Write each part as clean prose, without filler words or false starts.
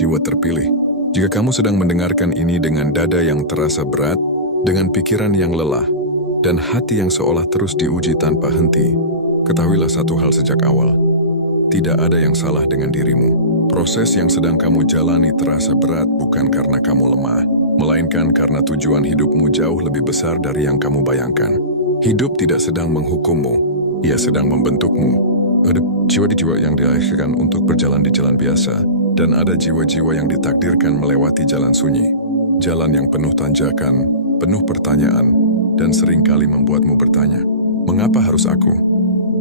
jiwa terpilih. Jika kamu sedang mendengarkan ini dengan dada yang terasa berat, dengan pikiran yang lelah, dan hati yang seolah terus diuji tanpa henti, ketahuilah satu hal sejak awal. Tidak ada yang salah dengan dirimu. Proses yang sedang kamu jalani terasa berat bukan karena kamu lemah, melainkan karena tujuan hidupmu jauh lebih besar dari yang kamu bayangkan. Hidup tidak sedang menghukummu, ia sedang membentukmu. Ada jiwa-jiwa yang dilahirkan untuk berjalan di jalan biasa, dan ada jiwa-jiwa yang ditakdirkan melewati jalan sunyi. Jalan yang penuh tanjakan, penuh pertanyaan, dan seringkali membuatmu bertanya, mengapa harus aku?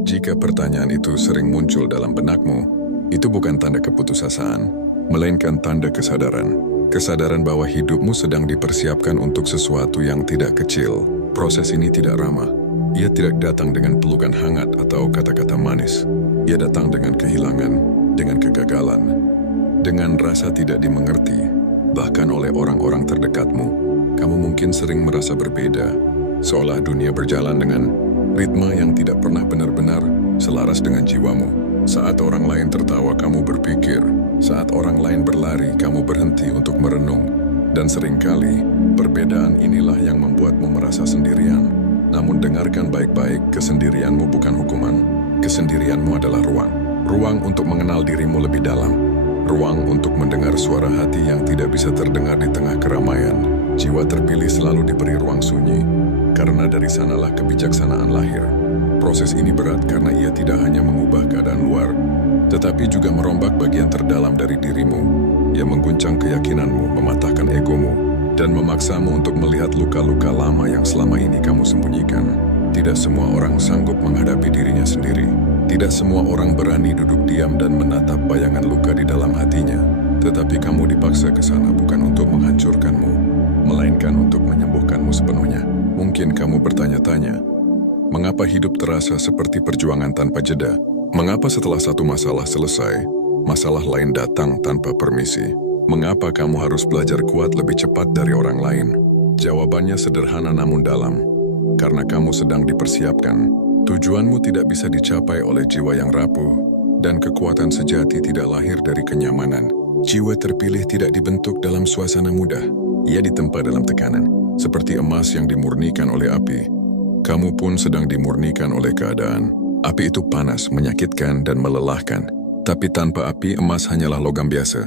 Jika pertanyaan itu sering muncul dalam benakmu, itu bukan tanda keputusasaan, melainkan tanda kesadaran. Kesadaran bahwa hidupmu sedang dipersiapkan untuk sesuatu yang tidak kecil. Proses ini tidak ramah. Ia tidak datang dengan pelukan hangat atau kata-kata manis. Ia datang dengan kehilangan, dengan kegagalan, dengan rasa tidak dimengerti, bahkan oleh orang-orang terdekatmu. Kamu mungkin sering merasa berbeda, seolah dunia berjalan dengan ritme yang tidak pernah benar-benar selaras dengan jiwamu. Saat orang lain tertawa, kamu berpikir. Saat orang lain berlari, kamu berhenti untuk merenung. Dan seringkali, perbedaan inilah yang membuatmu merasa sendirian. Namun dengarkan baik-baik, kesendirianmu bukan hukuman. Kesendirianmu adalah ruang. Ruang untuk mengenal dirimu lebih dalam. Ruang untuk mendengar suara hati yang tidak bisa terdengar di tengah keramaian. Jiwa terpilih selalu diberi ruang sunyi, karena dari sanalah kebijaksanaan lahir. Proses ini berat karena ia tidak hanya mengubah keadaan luar, tetapi juga merombak bagian terdalam dari dirimu. Ia mengguncang keyakinanmu, mematahkan egomu, dan memaksamu untuk melihat luka-luka lama yang selama ini kamu sembunyikan. Tidak semua orang sanggup menghadapi dirinya sendiri. Tidak semua orang berani duduk diam dan menatap bayangan luka di dalam hatinya. Tetapi kamu dipaksa ke sana bukan untuk menghancurkanmu, melainkan untuk menyembuhkanmu sepenuhnya. Mungkin kamu bertanya-tanya, mengapa hidup terasa seperti perjuangan tanpa jeda? Mengapa setelah satu masalah selesai, masalah lain datang tanpa permisi? Mengapa kamu harus belajar kuat lebih cepat dari orang lain? Jawabannya sederhana namun dalam. Karena kamu sedang dipersiapkan. Tujuanmu tidak bisa dicapai oleh jiwa yang rapuh, dan kekuatan sejati tidak lahir dari kenyamanan. Jiwa terpilih tidak dibentuk dalam suasana mudah. Ia ditempa dalam tekanan, seperti emas yang dimurnikan oleh api. Kamu pun sedang dimurnikan oleh keadaan. Api itu panas, menyakitkan, dan melelahkan. Tapi tanpa api, emas hanyalah logam biasa.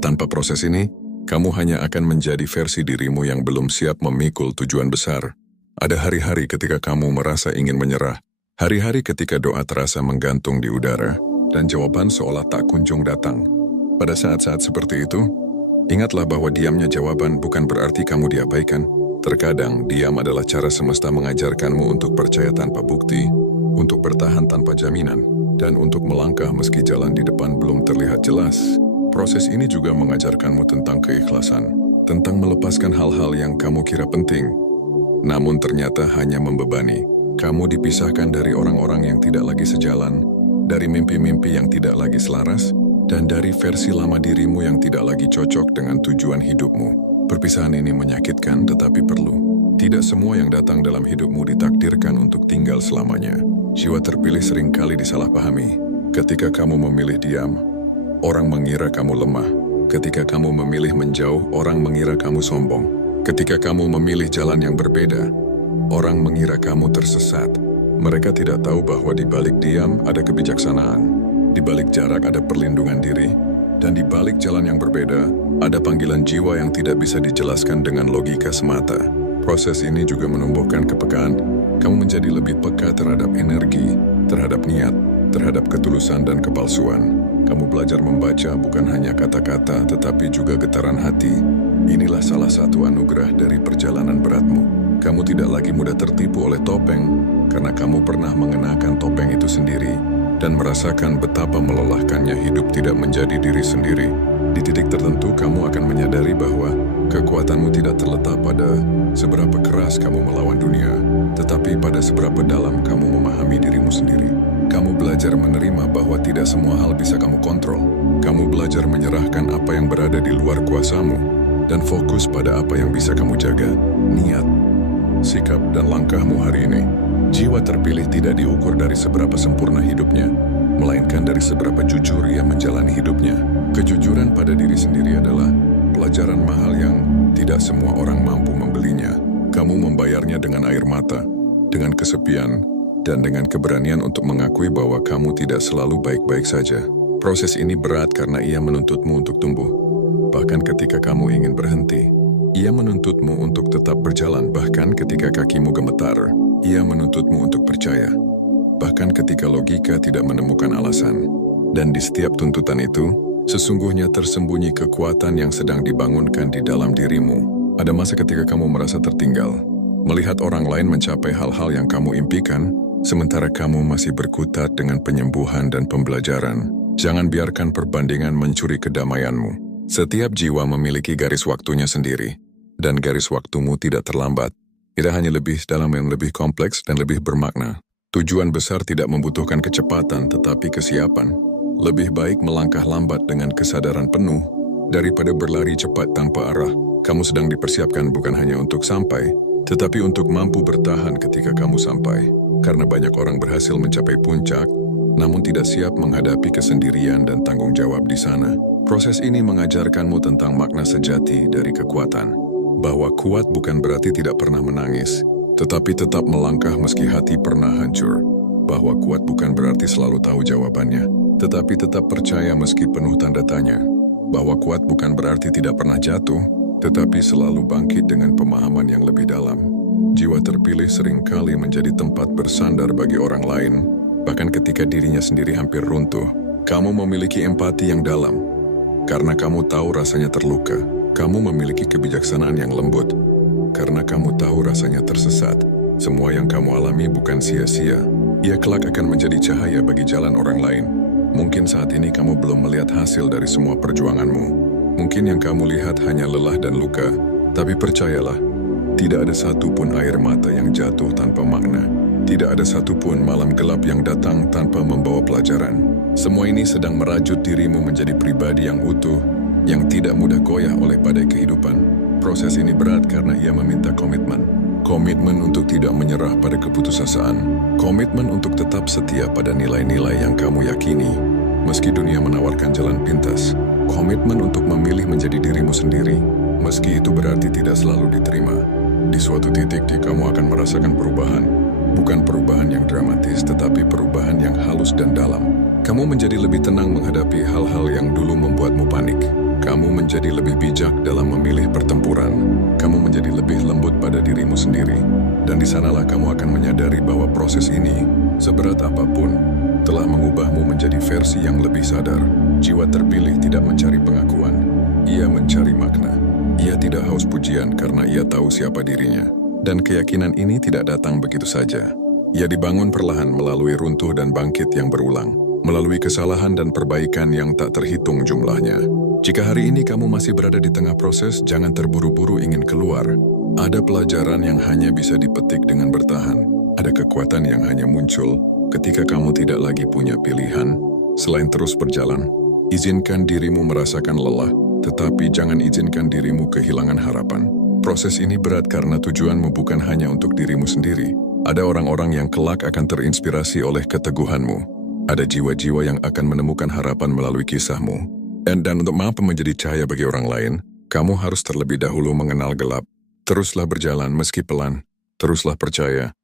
Tanpa proses ini, kamu hanya akan menjadi versi dirimu yang belum siap memikul tujuan besar. Ada hari-hari ketika kamu merasa ingin menyerah. Hari-hari ketika doa terasa menggantung di udara, dan jawaban seolah tak kunjung datang. Pada saat-saat seperti itu, ingatlah bahwa diamnya jawaban bukan berarti kamu diabaikan. Terkadang, diam adalah cara semesta mengajarkanmu untuk percaya tanpa bukti, untuk bertahan tanpa jaminan, dan untuk melangkah meski jalan di depan belum terlihat jelas. Proses ini juga mengajarkanmu tentang keikhlasan, tentang melepaskan hal-hal yang kamu kira penting, namun ternyata hanya membebani. Kamu dipisahkan dari orang-orang yang tidak lagi sejalan, dari mimpi-mimpi yang tidak lagi selaras, dan dari versi lama dirimu yang tidak lagi cocok dengan tujuan hidupmu. Perpisahan ini menyakitkan tetapi perlu. Tidak semua yang datang dalam hidupmu ditakdirkan untuk tinggal selamanya. Jiwa terpilih seringkali disalahpahami. Ketika kamu memilih diam, orang mengira kamu lemah. Ketika kamu memilih menjauh, orang mengira kamu sombong. Ketika kamu memilih jalan yang berbeda, orang mengira kamu tersesat. Mereka tidak tahu bahwa di balik diam ada kebijaksanaan. Di balik jarak ada perlindungan diri. Dan di balik jalan yang berbeda, ada panggilan jiwa yang tidak bisa dijelaskan dengan logika semata. Proses ini juga menumbuhkan kepekaan. Kamu menjadi lebih peka terhadap energi, terhadap niat, terhadap ketulusan dan kepalsuan. Kamu belajar membaca bukan hanya kata-kata, tetapi juga getaran hati. Inilah salah satu anugerah dari perjalanan beratmu. Kamu tidak lagi mudah tertipu oleh topeng, karena kamu pernah mengenakan topeng itu sendiri, dan merasakan betapa melelahkannya hidup tidak menjadi diri sendiri. Di titik tertentu, kamu akan menyadari bahwa kekuatanmu tidak terletak pada seberapa keras kamu melawan dunia, tetapi pada seberapa dalam kamu memahami dirimu sendiri. Kamu belajar menerima bahwa tidak semua hal bisa kamu kontrol. Kamu belajar menyerahkan apa yang berada di luar kuasamu, dan fokus pada apa yang bisa kamu jaga, niat, sikap, dan langkahmu hari ini. Jiwa terpilih tidak diukur dari seberapa sempurna hidupnya, melainkan dari seberapa jujur ia menjalani hidupnya. Kejujuran pada diri sendiri adalah pelajaran mahal yang tidak semua orang mampu membelinya. Kamu membayarnya dengan air mata, dengan kesepian, dan dengan keberanian untuk mengakui bahwa kamu tidak selalu baik-baik saja. Proses ini berat karena ia menuntutmu untuk tumbuh. Bahkan ketika kamu ingin berhenti, ia menuntutmu untuk tetap berjalan. Bahkan ketika kakimu gemetar, ia menuntutmu untuk percaya. Bahkan ketika logika tidak menemukan alasan. Dan di setiap tuntutan itu, sesungguhnya tersembunyi kekuatan yang sedang dibangunkan di dalam dirimu. Ada masa ketika kamu merasa tertinggal, melihat orang lain mencapai hal-hal yang kamu impikan, sementara kamu masih berkutat dengan penyembuhan dan pembelajaran. Jangan biarkan perbandingan mencuri kedamaianmu. Setiap jiwa memiliki garis waktunya sendiri, dan garis waktumu tidak terlambat. Tidak hanya lebih dalam yang lebih kompleks dan lebih bermakna. Tujuan besar tidak membutuhkan kecepatan tetapi kesiapan. Lebih baik melangkah lambat dengan kesadaran penuh, daripada berlari cepat tanpa arah. Kamu sedang dipersiapkan bukan hanya untuk sampai, tetapi untuk mampu bertahan ketika kamu sampai. Karena banyak orang berhasil mencapai puncak, namun tidak siap menghadapi kesendirian dan tanggung jawab di sana. Proses ini mengajarkanmu tentang makna sejati dari kekuatan. Bahwa kuat bukan berarti tidak pernah menangis, tetapi tetap melangkah meski hati pernah hancur. Bahwa kuat bukan berarti selalu tahu jawabannya, tetapi tetap percaya meski penuh tanda tanya. Bahwa kuat bukan berarti tidak pernah jatuh, tetapi selalu bangkit dengan pemahaman yang lebih dalam. Jiwa terpilih seringkali menjadi tempat bersandar bagi orang lain, bahkan ketika dirinya sendiri hampir runtuh. Kamu memiliki empati yang dalam, karena kamu tahu rasanya terluka. Kamu memiliki kebijaksanaan yang lembut, karena kamu tahu rasanya tersesat. Semua yang kamu alami bukan sia-sia. Ia kelak akan menjadi cahaya bagi jalan orang lain. Mungkin saat ini kamu belum melihat hasil dari semua perjuanganmu. Mungkin yang kamu lihat hanya lelah dan luka, tapi percayalah, tidak ada satupun air mata yang jatuh tanpa makna. Tidak ada satupun malam gelap yang datang tanpa membawa pelajaran. Semua ini sedang merajut dirimu menjadi pribadi yang utuh, yang tidak mudah goyah oleh badai kehidupan. Proses ini berat karena ia meminta komitmen. Komitmen untuk tidak menyerah pada keputusasaan. Komitmen untuk tetap setia pada nilai-nilai yang kamu yakini, meski dunia menawarkan jalan pintas. Komitmen untuk memilih menjadi dirimu sendiri, meski itu berarti tidak selalu diterima. Di suatu titik kamu akan merasakan perubahan. Bukan perubahan yang dramatis, tetapi perubahan yang halus dan dalam. Kamu menjadi lebih tenang menghadapi hal-hal yang dulu membuatmu panik. Kamu menjadi lebih bijak dalam memilih pertempuran. Kamu menjadi lebih lembut pada dirimu sendiri. Dan di sanalah kamu akan menyadari bahwa proses ini, seberat apapun, telah mengubahmu menjadi versi yang lebih sadar. Jiwa terpilih tidak mencari pengakuan. Ia mencari makna. Ia tidak haus pujian karena ia tahu siapa dirinya. Dan keyakinan ini tidak datang begitu saja. Ia dibangun perlahan melalui runtuh dan bangkit yang berulang. Melalui kesalahan dan perbaikan yang tak terhitung jumlahnya. Jika hari ini kamu masih berada di tengah proses, jangan terburu-buru ingin keluar. Ada pelajaran yang hanya bisa dipetik dengan bertahan. Ada kekuatan yang hanya muncul ketika kamu tidak lagi punya pilihan selain terus berjalan. Izinkan dirimu merasakan lelah, tetapi jangan izinkan dirimu kehilangan harapan. Proses ini berat karena tujuanmu bukan hanya untuk dirimu sendiri. Ada orang-orang yang kelak akan terinspirasi oleh keteguhanmu. Ada jiwa-jiwa yang akan menemukan harapan melalui kisahmu. Dan untuk mampu menjadi cahaya bagi orang lain, kamu harus terlebih dahulu mengenal gelap. Teruslah berjalan meski pelan. Teruslah percaya.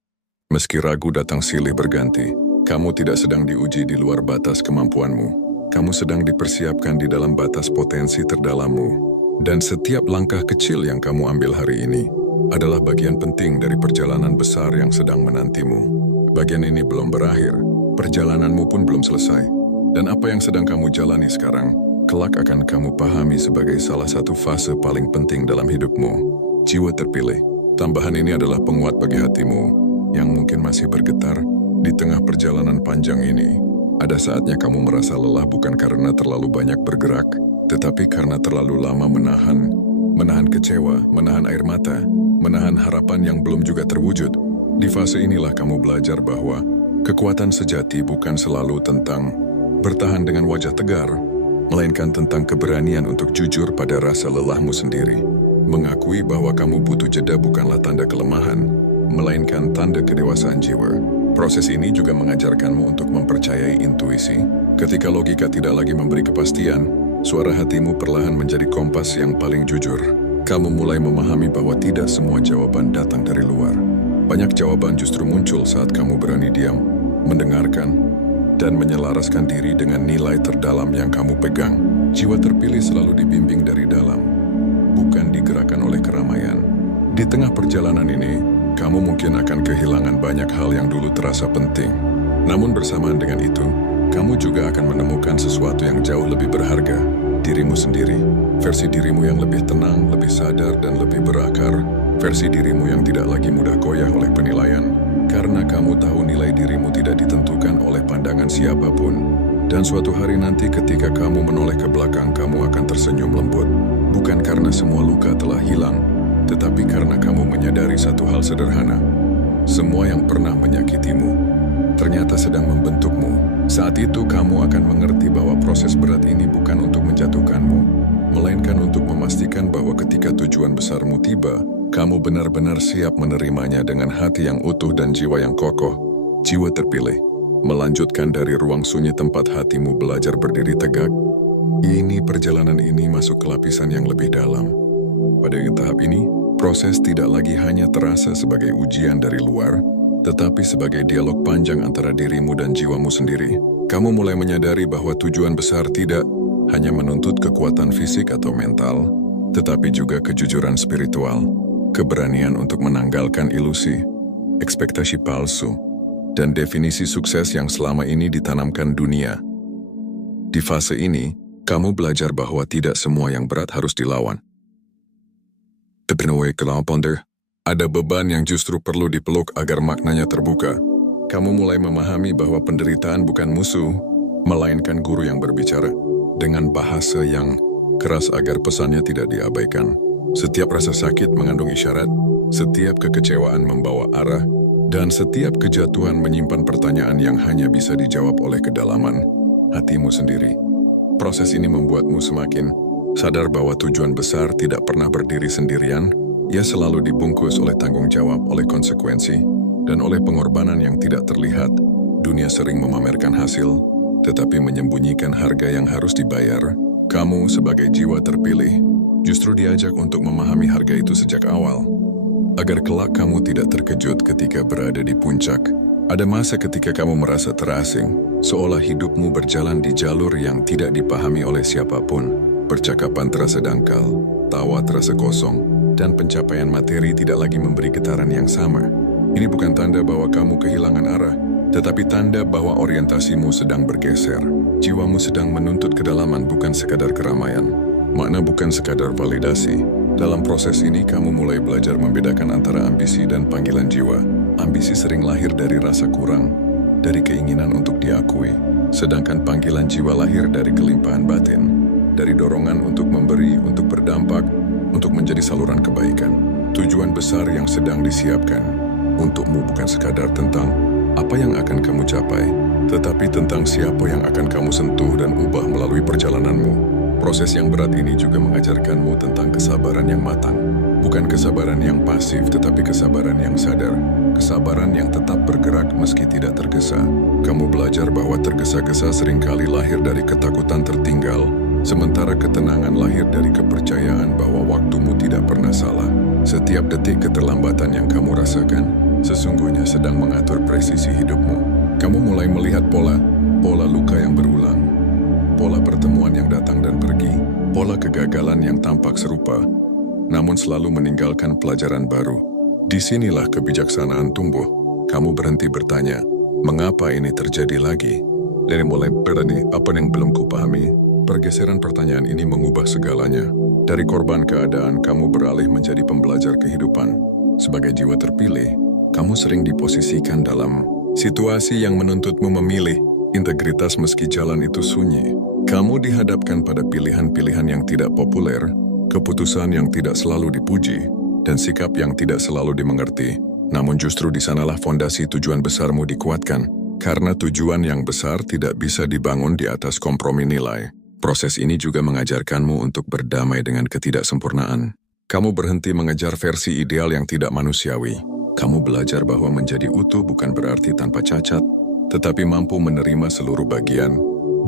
Meski ragu datang silih berganti, kamu tidak sedang diuji di luar batas kemampuanmu. Kamu sedang dipersiapkan di dalam batas potensi terdalammu. Dan setiap langkah kecil yang kamu ambil hari ini adalah bagian penting dari perjalanan besar yang sedang menantimu. Bagian ini belum berakhir, perjalananmu pun belum selesai. Dan apa yang sedang kamu jalani sekarang, kelak akan kamu pahami sebagai salah satu fase paling penting dalam hidupmu. Jiwa terpilih. Tambahan ini adalah penguat bagi hatimu yang mungkin masih bergetar di tengah perjalanan panjang ini. Ada saatnya kamu merasa lelah bukan karena terlalu banyak bergerak, tetapi karena terlalu lama menahan kecewa, menahan air mata, menahan harapan yang belum juga terwujud. Di fase inilah kamu belajar bahwa kekuatan sejati bukan selalu tentang bertahan dengan wajah tegar, melainkan tentang keberanian untuk jujur pada rasa lelahmu sendiri. Mengakui bahwa kamu butuh jeda bukanlah tanda kelemahan, melainkan tanda kedewasaan jiwa. Proses ini juga mengajarkanmu untuk mempercayai intuisi. Ketika logika tidak lagi memberi kepastian, Suara hatimu perlahan menjadi kompas yang paling jujur. Kamu mulai memahami bahwa tidak semua jawaban datang dari luar. Banyak jawaban justru muncul saat kamu berani diam, mendengarkan, dan menyelaraskan diri dengan nilai terdalam yang kamu pegang. Jiwa terpilih selalu dibimbing dari dalam, bukan digerakkan oleh keramaian. Di tengah perjalanan ini, kamu mungkin akan kehilangan banyak hal yang dulu terasa penting. Namun bersamaan dengan itu, kamu juga akan menemukan sesuatu yang jauh lebih berharga, dirimu sendiri. Versi dirimu yang lebih tenang, lebih sadar, dan lebih berakar. Versi dirimu yang tidak lagi mudah goyah oleh penilaian. Karena kamu tahu nilai dirimu tidak ditentukan oleh pandangan siapapun. Dan suatu hari nanti ketika kamu menoleh ke belakang, kamu akan tersenyum lembut. Bukan karena semua luka telah hilang, tetapi karena kamu menyadari satu hal sederhana. Semua yang pernah menyakitimu ternyata sedang membentukmu. Saat itu kamu akan mengerti bahwa proses berat ini bukan untuk menjatuhkanmu, melainkan untuk memastikan bahwa ketika tujuan besarmu tiba, kamu benar-benar siap menerimanya dengan hati yang utuh dan jiwa yang kokoh. Jiwa terpilih, melanjutkan dari ruang sunyi tempat hatimu belajar berdiri tegak. Ini perjalanan ini masuk ke lapisan yang lebih dalam. Pada tahap ini, proses tidak lagi hanya terasa sebagai ujian dari luar, tetapi sebagai dialog panjang antara dirimu dan jiwamu sendiri. Kamu mulai menyadari bahwa tujuan besar tidak hanya menuntut kekuatan fisik atau mental, tetapi juga kejujuran spiritual, keberanian untuk menanggalkan ilusi, ekspektasi palsu, dan definisi sukses yang selama ini ditanamkan dunia. Di fase ini, kamu belajar bahwa tidak semua yang berat harus dilawan. Ada beban yang justru perlu dipeluk agar maknanya terbuka. Kamu mulai memahami bahwa penderitaan bukan musuh, melainkan guru yang berbicara dengan bahasa yang keras agar pesannya tidak diabaikan. Setiap rasa sakit mengandung isyarat, setiap kekecewaan membawa arah, dan setiap kejatuhan menyimpan pertanyaan yang hanya bisa dijawab oleh kedalaman hatimu sendiri. Proses ini membuatmu semakin sadar bahwa tujuan besar tidak pernah berdiri sendirian. Ia selalu dibungkus oleh tanggung jawab, oleh konsekuensi, dan oleh pengorbanan yang tidak terlihat. Dunia sering memamerkan hasil, tetapi menyembunyikan harga yang harus dibayar. Kamu sebagai jiwa terpilih, justru diajak untuk memahami harga itu sejak awal. Agar kelak kamu tidak terkejut ketika berada di puncak. Ada masa ketika kamu merasa terasing, seolah hidupmu berjalan di jalur yang tidak dipahami oleh siapapun. Percakapan terasa dangkal, tawa terasa kosong, dan pencapaian materi tidak lagi memberi getaran yang sama. Ini bukan tanda bahwa kamu kehilangan arah, tetapi tanda bahwa orientasimu sedang bergeser. Jiwamu sedang menuntut kedalaman, bukan sekadar keramaian. Makna bukan sekadar validasi. Dalam proses ini, kamu mulai belajar membedakan antara ambisi dan panggilan jiwa. Ambisi sering lahir dari rasa kurang, dari keinginan untuk diakui. Sedangkan panggilan jiwa lahir dari kelimpahan batin, dari dorongan untuk memberi, untuk berdampak, untuk menjadi saluran kebaikan. Tujuan besar yang sedang disiapkan untukmu bukan sekadar tentang apa yang akan kamu capai, tetapi tentang siapa yang akan kamu sentuh dan ubah melalui perjalananmu. Proses yang berat ini juga mengajarkanmu tentang kesabaran yang matang. Bukan kesabaran yang pasif, tetapi kesabaran yang sadar. Kesabaran yang tetap bergerak meski tidak tergesa. Kamu belajar bahwa tergesa-gesa seringkali lahir dari ketakutan tertinggal, sementara ketenangan lahir dari kepercayaan bahwa waktumu tidak pernah salah. Setiap detik keterlambatan yang kamu rasakan, sesungguhnya sedang mengatur presisi hidupmu. Kamu mulai melihat pola luka yang berulang, pola pertemuan yang datang dan pergi, pola kegagalan yang tampak serupa, namun selalu meninggalkan pelajaran baru. Disinilah kebijaksanaan tumbuh. Kamu berhenti bertanya, mengapa ini terjadi lagi? Dari mulai berani, apa yang belum kupahami? Pergeseran pertanyaan ini mengubah segalanya. Dari korban keadaan, kamu beralih menjadi pembelajar kehidupan. Sebagai jiwa terpilih, kamu sering diposisikan dalam situasi yang menuntutmu memilih integritas meski jalan itu sunyi. Kamu dihadapkan pada pilihan-pilihan yang tidak populer, keputusan yang tidak selalu dipuji, dan sikap yang tidak selalu dimengerti. Namun justru di sanalah fondasi tujuan besarmu dikuatkan, karena tujuan yang besar tidak bisa dibangun di atas kompromi nilai. Proses ini juga mengajarkanmu untuk berdamai dengan ketidaksempurnaan. Kamu berhenti mengejar versi ideal yang tidak manusiawi. Kamu belajar bahwa menjadi utuh bukan berarti tanpa cacat, tetapi mampu menerima seluruh bagian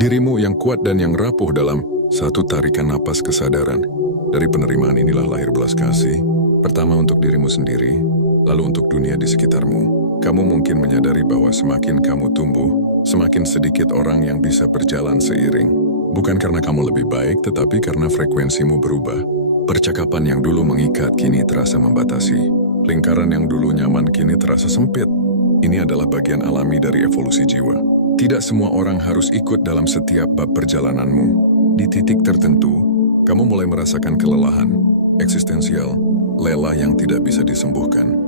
dirimu yang kuat dan yang rapuh dalam Satu tarikan napas kesadaran. Dari penerimaan inilah lahir belas kasih. Pertama untuk dirimu sendiri, lalu untuk dunia di sekitarmu. Kamu mungkin menyadari bahwa semakin kamu tumbuh, semakin sedikit orang yang bisa berjalan seiring. Bukan karena kamu lebih baik, tetapi karena frekuensimu berubah. Percakapan yang dulu mengikat kini terasa membatasi. Lingkaran yang dulu nyaman kini terasa sempit. Ini adalah bagian alami dari evolusi jiwa. Tidak semua orang harus ikut dalam setiap bab perjalananmu. Di titik tertentu, kamu mulai merasakan kelelahan, eksistensial, lelah yang tidak bisa disembuhkan.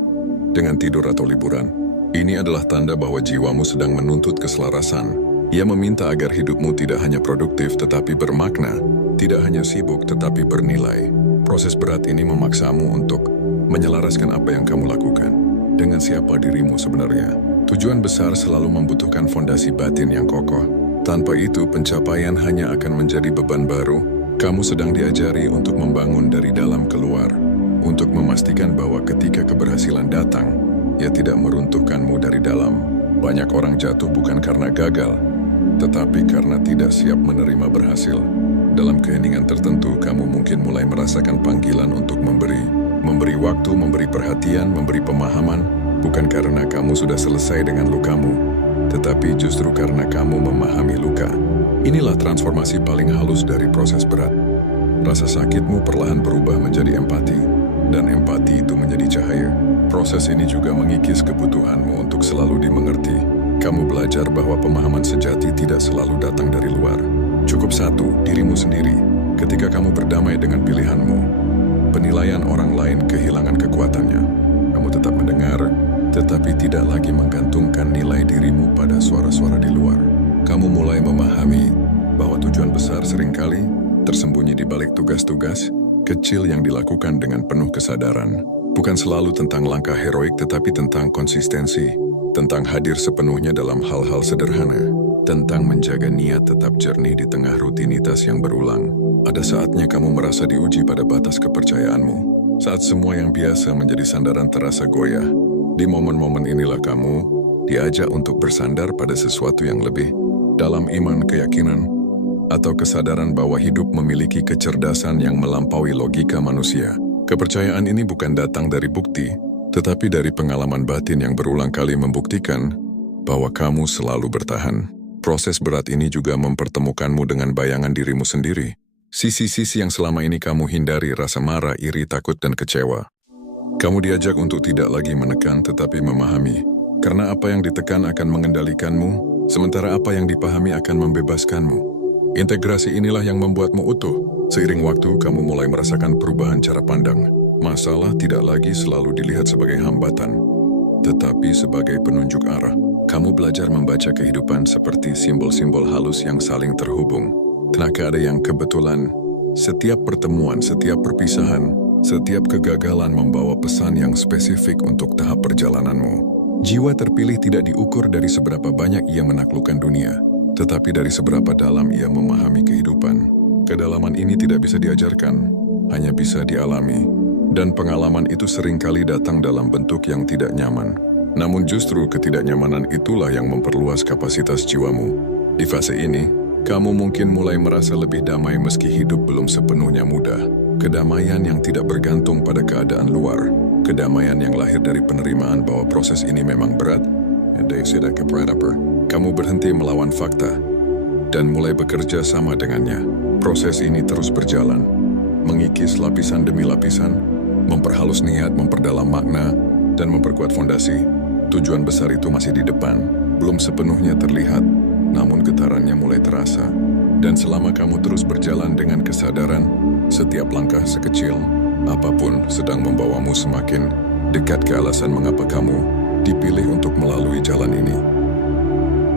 Dengan tidur atau liburan, ini adalah tanda bahwa jiwamu sedang menuntut keselarasan. Ia meminta agar hidupmu tidak hanya produktif tetapi bermakna, tidak hanya sibuk tetapi bernilai. Proses berat ini memaksamu untuk menyelaraskan apa yang kamu lakukan dengan siapa dirimu sebenarnya. Tujuan besar selalu membutuhkan fondasi batin yang kokoh. Tanpa itu, pencapaian hanya akan menjadi beban baru. Kamu sedang diajari untuk membangun dari dalam keluar, untuk memastikan bahwa ketika keberhasilan datang, ia tidak meruntuhkanmu dari dalam. Banyak orang jatuh bukan karena gagal, tetapi karena tidak siap menerima berhasil. Dalam keheningan tertentu, kamu mungkin mulai merasakan panggilan untuk memberi waktu, memberi perhatian, memberi pemahaman, bukan karena kamu sudah selesai dengan lukamu, tetapi justru karena kamu memahami luka. Inilah transformasi paling halus dari proses berat. Rasa sakitmu perlahan berubah menjadi empati, dan empati itu menjadi cahaya. Proses ini juga mengikis kebutuhanmu untuk selalu dimengerti. Kamu belajar bahwa pemahaman sejati tidak selalu datang dari luar. Cukup satu, dirimu sendiri. Ketika kamu berdamai dengan pilihanmu, penilaian orang lain kehilangan kekuatannya. Kamu tetap mendengar, tetapi tidak lagi menggantungkan nilai dirimu pada suara-suara di luar. Kamu mulai memahami bahwa tujuan besar seringkali tersembunyi di balik tugas-tugas kecil yang dilakukan dengan penuh kesadaran. Bukan selalu tentang langkah heroik, tetapi tentang konsistensi, tentang hadir sepenuhnya dalam hal-hal sederhana, tentang menjaga niat tetap jernih di tengah rutinitas yang berulang. Ada saatnya kamu merasa diuji pada batas kepercayaanmu, saat semua yang biasa menjadi sandaran terasa goyah. Di momen-momen inilah kamu diajak untuk bersandar pada sesuatu yang lebih dalam iman, keyakinan, atau kesadaran bahwa hidup memiliki kecerdasan yang melampaui logika manusia. Kepercayaan ini bukan datang dari bukti, tetapi dari pengalaman batin yang berulang kali membuktikan bahwa kamu selalu bertahan. Proses berat ini juga mempertemukanmu dengan bayangan dirimu sendiri. Sisi-sisi yang selama ini kamu hindari, rasa marah, iri, takut, dan kecewa. Kamu diajak untuk tidak lagi menekan tetapi memahami. Karena apa yang ditekan akan mengendalikanmu, sementara apa yang dipahami akan membebaskanmu. Integrasi inilah yang membuatmu utuh. Seiring waktu, kamu mulai merasakan perubahan cara pandang. Masalah tidak lagi selalu dilihat sebagai hambatan, tetapi sebagai penunjuk arah. Kamu belajar membaca kehidupan seperti simbol-simbol halus yang saling terhubung. Tanpa ada yang kebetulan, setiap pertemuan, setiap perpisahan, setiap kegagalan membawa pesan yang spesifik untuk tahap perjalananmu. Jiwa terpilih tidak diukur dari seberapa banyak ia menaklukkan dunia, tetapi dari seberapa dalam ia memahami kehidupan. Kedalaman ini tidak bisa diajarkan, hanya bisa dialami. Dan pengalaman itu seringkali datang dalam bentuk yang tidak nyaman. Namun justru ketidaknyamanan itulah yang memperluas kapasitas jiwamu. Di fase ini, kamu mungkin mulai merasa lebih damai meski hidup belum sepenuhnya mudah. Kedamaian yang tidak bergantung pada keadaan luar. Kedamaian yang lahir dari penerimaan bahwa proses ini memang berat. Kamu berhenti melawan fakta dan mulai bekerja sama dengannya. Proses ini terus berjalan, mengikis lapisan demi lapisan, memperhalus niat, memperdalam makna, dan memperkuat fondasi. Tujuan besar itu masih di depan, belum sepenuhnya terlihat, namun getarannya mulai terasa. Dan selama kamu terus berjalan dengan kesadaran, setiap langkah sekecil apapun sedang membawamu semakin dekat ke alasan mengapa kamu dipilih untuk melalui jalan ini.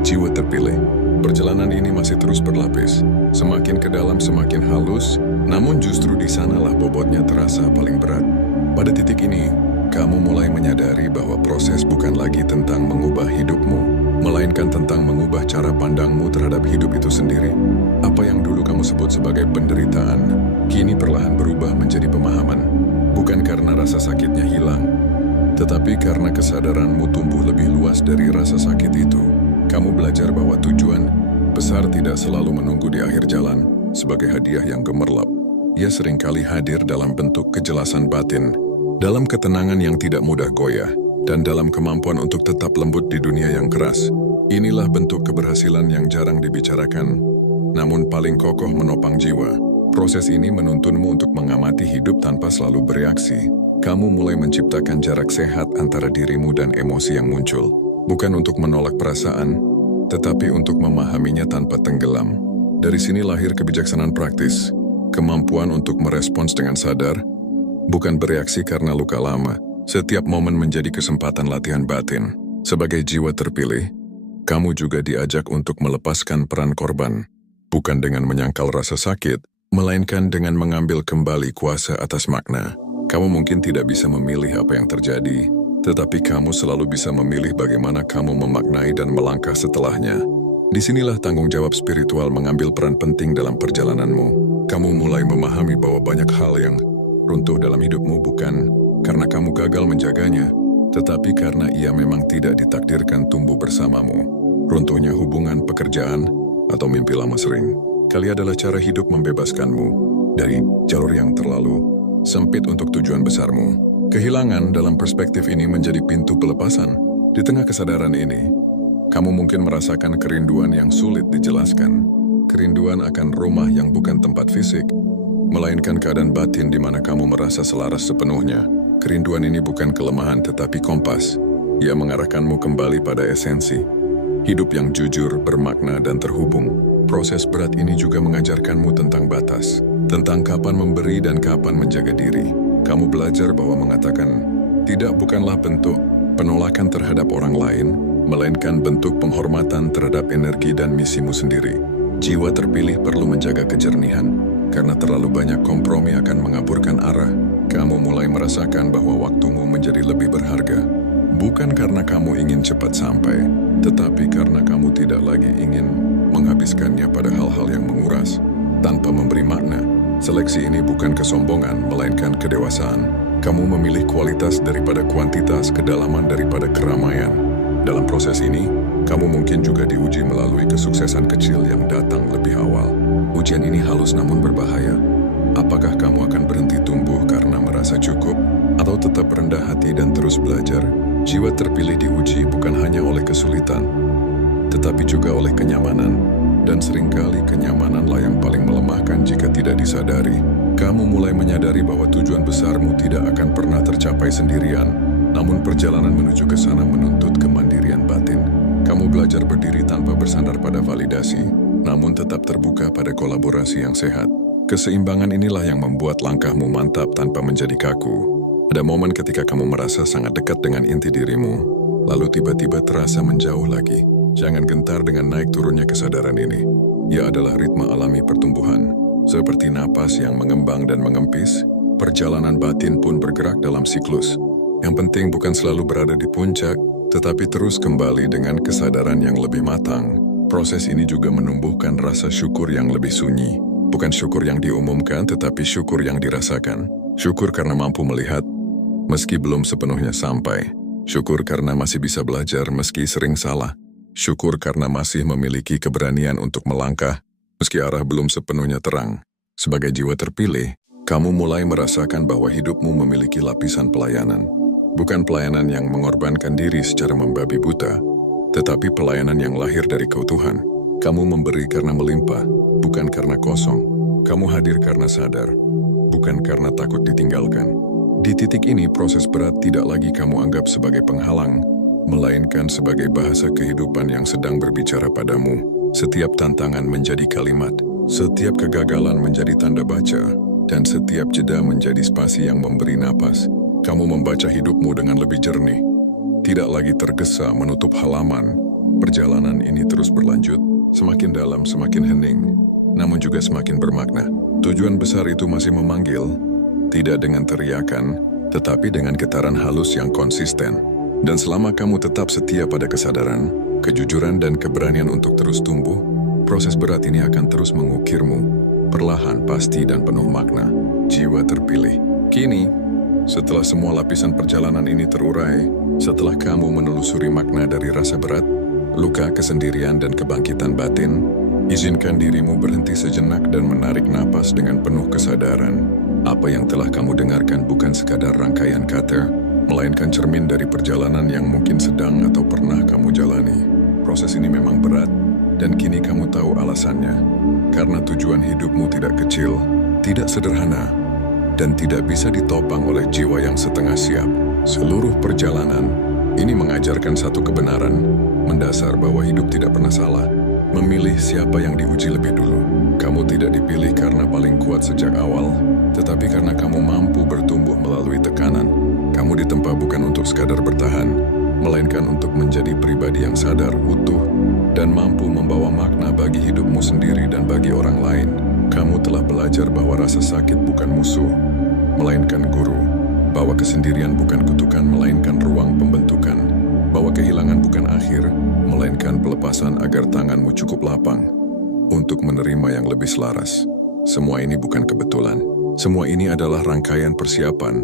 Jiwa terpilih. Perjalanan ini masih terus berlapis, semakin ke dalam semakin halus, namun justru di sanalah bobotnya terasa paling berat. Pada titik ini, kamu mulai menyadari bahwa proses bukan lagi tentang mengubah hidupmu, melainkan tentang mengubah cara pandangmu terhadap hidup itu sendiri. Apa yang dulu kamu sebut sebagai penderitaan, kini perlahan berubah menjadi pemahaman. Bukan karena rasa sakitnya hilang, tetapi karena kesadaranmu tumbuh lebih luas dari rasa sakit itu. Kamu belajar bahwa tujuan besar tidak selalu menunggu di akhir jalan, sebagai hadiah yang gemerlap. Ia seringkali hadir dalam bentuk kejelasan batin, dalam ketenangan yang tidak mudah goyah, dan dalam kemampuan untuk tetap lembut di dunia yang keras. Inilah bentuk keberhasilan yang jarang dibicarakan, namun paling kokoh menopang jiwa. Proses ini menuntunmu untuk mengamati hidup tanpa selalu bereaksi. Kamu mulai menciptakan jarak sehat antara dirimu dan emosi yang muncul. Bukan untuk menolak perasaan, tetapi untuk memahaminya tanpa tenggelam. Dari sini lahir kebijaksanaan praktis, kemampuan untuk merespons dengan sadar, bukan bereaksi karena luka lama. Setiap momen menjadi kesempatan latihan batin. Sebagai jiwa terpilih, kamu juga diajak untuk melepaskan peran korban, bukan dengan menyangkal rasa sakit, melainkan dengan mengambil kembali kuasa atas makna. Kamu mungkin tidak bisa memilih apa yang terjadi, tetapi kamu selalu bisa memilih bagaimana kamu memaknai dan melangkah setelahnya. Disinilah tanggung jawab spiritual mengambil peran penting dalam perjalananmu. Kamu mulai memahami bahwa banyak hal yang runtuh dalam hidupmu bukan karena kamu gagal menjaganya, tetapi karena ia memang tidak ditakdirkan tumbuh bersamamu. Runtuhnya hubungan, pekerjaan, atau mimpi lama sering kali adalah cara hidup membebaskanmu dari jalur yang terlalu sempit untuk tujuan besarmu. Kehilangan dalam perspektif ini menjadi pintu pelepasan. Di tengah kesadaran ini, kamu mungkin merasakan kerinduan yang sulit dijelaskan. Kerinduan akan rumah yang bukan tempat fisik, melainkan keadaan batin di mana kamu merasa selaras sepenuhnya. Kerinduan ini bukan kelemahan tetapi kompas. Ia mengarahkanmu kembali pada esensi. Hidup yang jujur, bermakna, dan terhubung. Proses berat ini juga mengajarkanmu tentang batas, tentang kapan memberi dan kapan menjaga diri. Kamu belajar bahwa mengatakan tidak bukanlah bentuk penolakan terhadap orang lain, melainkan bentuk penghormatan terhadap energi dan misimu sendiri. Jiwa terpilih perlu menjaga kejernihan, karena terlalu banyak kompromi akan mengaburkan arah. Kamu mulai merasakan bahwa waktumu menjadi lebih berharga. Bukan karena kamu ingin cepat sampai, tetapi karena kamu tidak lagi ingin menghabiskannya pada hal-hal yang menguras, tanpa memberi makna. Seleksi ini bukan kesombongan, melainkan kedewasaan. Kamu memilih kualitas daripada kuantitas, kedalaman daripada keramaian. Dalam proses ini, kamu mungkin juga diuji melalui kesuksesan kecil yang datang lebih awal. Ujian ini halus namun berbahaya. Apakah kamu akan berhenti tumbuh karena merasa cukup, atau tetap rendah hati dan terus belajar? Jiwa terpilih diuji bukan hanya oleh kesulitan, tetapi juga oleh kenyamanan. Dan seringkali kenyamananlah yang paling melemahkan jika tidak disadari. Kamu mulai menyadari bahwa tujuan besarmu tidak akan pernah tercapai sendirian, namun perjalanan menuju ke sana menuntut kemandirian batin. Kamu belajar berdiri tanpa bersandar pada validasi, namun tetap terbuka pada kolaborasi yang sehat. Keseimbangan inilah yang membuat langkahmu mantap tanpa menjadi kaku. Ada momen ketika kamu merasa sangat dekat dengan inti dirimu, lalu tiba-tiba terasa menjauh lagi. Jangan gentar dengan naik turunnya kesadaran ini. Ia adalah ritme alami pertumbuhan. Seperti napas yang mengembang dan mengempis, perjalanan batin pun bergerak dalam siklus. Yang penting bukan selalu berada di puncak, tetapi terus kembali dengan kesadaran yang lebih matang. Proses ini juga menumbuhkan rasa syukur yang lebih sunyi. Bukan syukur yang diumumkan, tetapi syukur yang dirasakan. Syukur karena mampu melihat, meski belum sepenuhnya sampai. Syukur karena masih bisa belajar meski sering salah. Syukur karena masih memiliki keberanian untuk melangkah, meski arah belum sepenuhnya terang. Sebagai jiwa terpilih, kamu mulai merasakan bahwa hidupmu memiliki lapisan pelayanan. Bukan pelayanan yang mengorbankan diri secara membabi buta, tetapi pelayanan yang lahir dari keutuhan. Kamu memberi karena melimpah, bukan karena kosong. Kamu hadir karena sadar, bukan karena takut ditinggalkan. Di titik ini, proses berat tidak lagi kamu anggap sebagai penghalang, melainkan sebagai bahasa kehidupan yang sedang berbicara padamu. Setiap tantangan menjadi kalimat, setiap kegagalan menjadi tanda baca, dan setiap jeda menjadi spasi yang memberi napas. Kamu membaca hidupmu dengan lebih jernih, tidak lagi tergesa menutup halaman. Perjalanan ini terus berlanjut, semakin dalam semakin hening, namun juga semakin bermakna. Tujuan besar itu masih memanggil, tidak dengan teriakan, tetapi dengan getaran halus yang konsisten. Dan selama kamu tetap setia pada kesadaran, kejujuran, dan keberanian untuk terus tumbuh, proses berat ini akan terus mengukirmu, perlahan, pasti, dan penuh makna. Jiwa terpilih. Kini, setelah semua lapisan perjalanan ini terurai, setelah kamu menelusuri makna dari rasa berat, luka, kesendirian, dan kebangkitan batin, Izinkan dirimu berhenti sejenak dan menarik napas dengan penuh kesadaran. Apa yang telah kamu dengarkan bukan sekadar rangkaian kata, melainkan cermin dari perjalanan yang mungkin sedang atau pernah kamu jalani. Proses ini memang berat, dan kini kamu tahu alasannya. Karena tujuan hidupmu tidak kecil, tidak sederhana, dan tidak bisa ditopang oleh jiwa yang setengah siap. Seluruh perjalanan ini mengajarkan satu kebenaran mendasar bahwa hidup tidak pernah salah. Memilih siapa yang diuji lebih dulu. Kamu tidak dipilih karena paling kuat sejak awal, tetapi karena kamu mampu bertumbuh melalui tekanan. Kamu ditempa bukan untuk sekadar bertahan, melainkan untuk menjadi pribadi yang sadar, utuh, dan mampu membawa makna bagi hidupmu sendiri dan bagi orang lain. Kamu telah belajar bahwa rasa sakit bukan musuh, melainkan guru. Bahwa kesendirian bukan kutukan, melainkan ruang pembentukan. Bahwa kehilangan bukan akhir, melainkan pelepasan agar tanganmu cukup lapang untuk menerima yang lebih selaras. Semua ini bukan kebetulan. Semua ini adalah rangkaian persiapan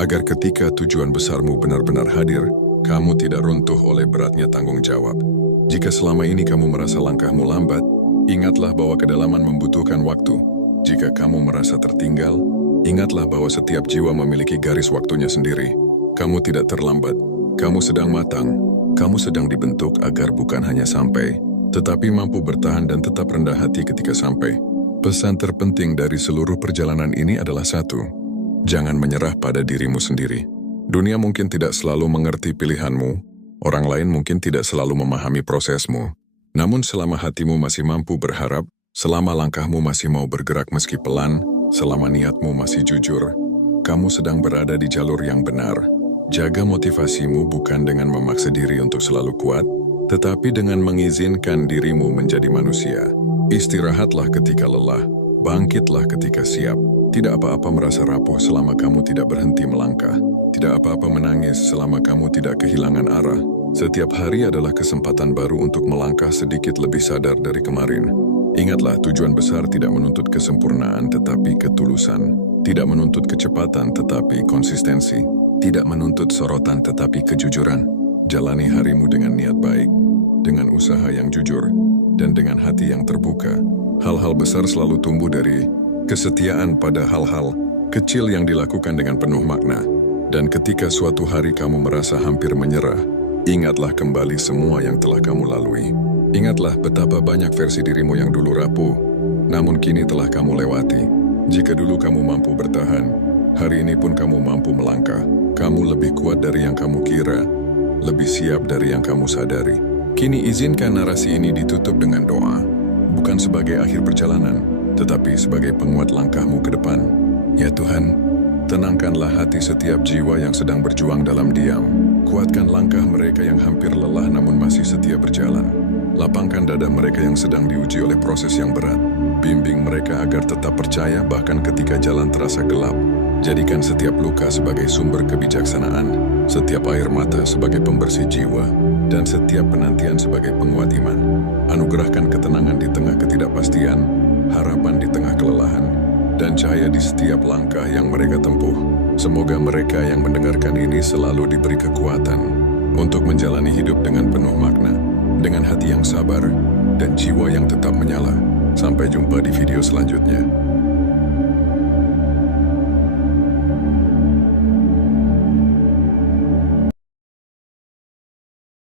agar ketika tujuan besarmu benar-benar hadir, kamu tidak runtuh oleh beratnya tanggung jawab. Jika selama ini kamu merasa langkahmu lambat, ingatlah bahwa kedalaman membutuhkan waktu. Jika kamu merasa tertinggal, ingatlah bahwa setiap jiwa memiliki garis waktunya sendiri. Kamu tidak terlambat. Kamu sedang matang, kamu sedang dibentuk agar bukan hanya sampai, tetapi mampu bertahan dan tetap rendah hati ketika sampai. Pesan terpenting dari seluruh perjalanan ini adalah satu: jangan menyerah pada dirimu sendiri. Dunia mungkin tidak selalu mengerti pilihanmu, orang lain mungkin tidak selalu memahami prosesmu. Namun selama hatimu masih mampu berharap, selama langkahmu masih mau bergerak meski pelan, selama niatmu masih jujur, kamu sedang berada di jalur yang benar. Jaga motivasimu bukan dengan memaksa diri untuk selalu kuat, tetapi dengan mengizinkan dirimu menjadi manusia. Istirahatlah ketika lelah, bangkitlah ketika siap. Tidak apa-apa merasa rapuh selama kamu tidak berhenti melangkah. Tidak apa-apa menangis selama kamu tidak kehilangan arah. Setiap hari adalah kesempatan baru untuk melangkah sedikit lebih sadar dari kemarin. Ingatlah, tujuan besar tidak menuntut kesempurnaan tetapi ketulusan. Tidak menuntut kecepatan tetapi konsistensi. Tidak menuntut sorotan tetapi kejujuran. Jalani harimu dengan niat baik, dengan usaha yang jujur, dan dengan hati yang terbuka. Hal-hal besar selalu tumbuh dari kesetiaan pada hal-hal kecil yang dilakukan dengan penuh makna. Dan ketika suatu hari kamu merasa hampir menyerah, ingatlah kembali semua yang telah kamu lalui. Ingatlah betapa banyak versi dirimu yang dulu rapuh, namun kini telah kamu lewati. Jika dulu kamu mampu bertahan, hari ini pun kamu mampu melangkah. Kamu lebih kuat dari yang kamu kira, lebih siap dari yang kamu sadari. Kini izinkan narasi ini ditutup dengan doa, bukan sebagai akhir perjalanan, tetapi sebagai penguat langkahmu ke depan. Ya Tuhan, tenangkanlah hati setiap jiwa yang sedang berjuang dalam diam. Kuatkan langkah mereka yang hampir lelah namun masih setia berjalan. Lapangkan dada mereka yang sedang diuji oleh proses yang berat. Bimbing mereka agar tetap percaya bahkan ketika jalan terasa gelap. Jadikan setiap luka sebagai sumber kebijaksanaan, setiap air mata sebagai pembersih jiwa, dan setiap penantian sebagai penguat iman. Anugerahkan ketenangan di tengah ketidakpastian, harapan di tengah kelelahan, dan cahaya di setiap langkah yang mereka tempuh. Semoga mereka yang mendengarkan ini selalu diberi kekuatan untuk menjalani hidup dengan penuh makna, dengan hati yang sabar, dan jiwa yang tetap menyala. Sampai jumpa di video selanjutnya.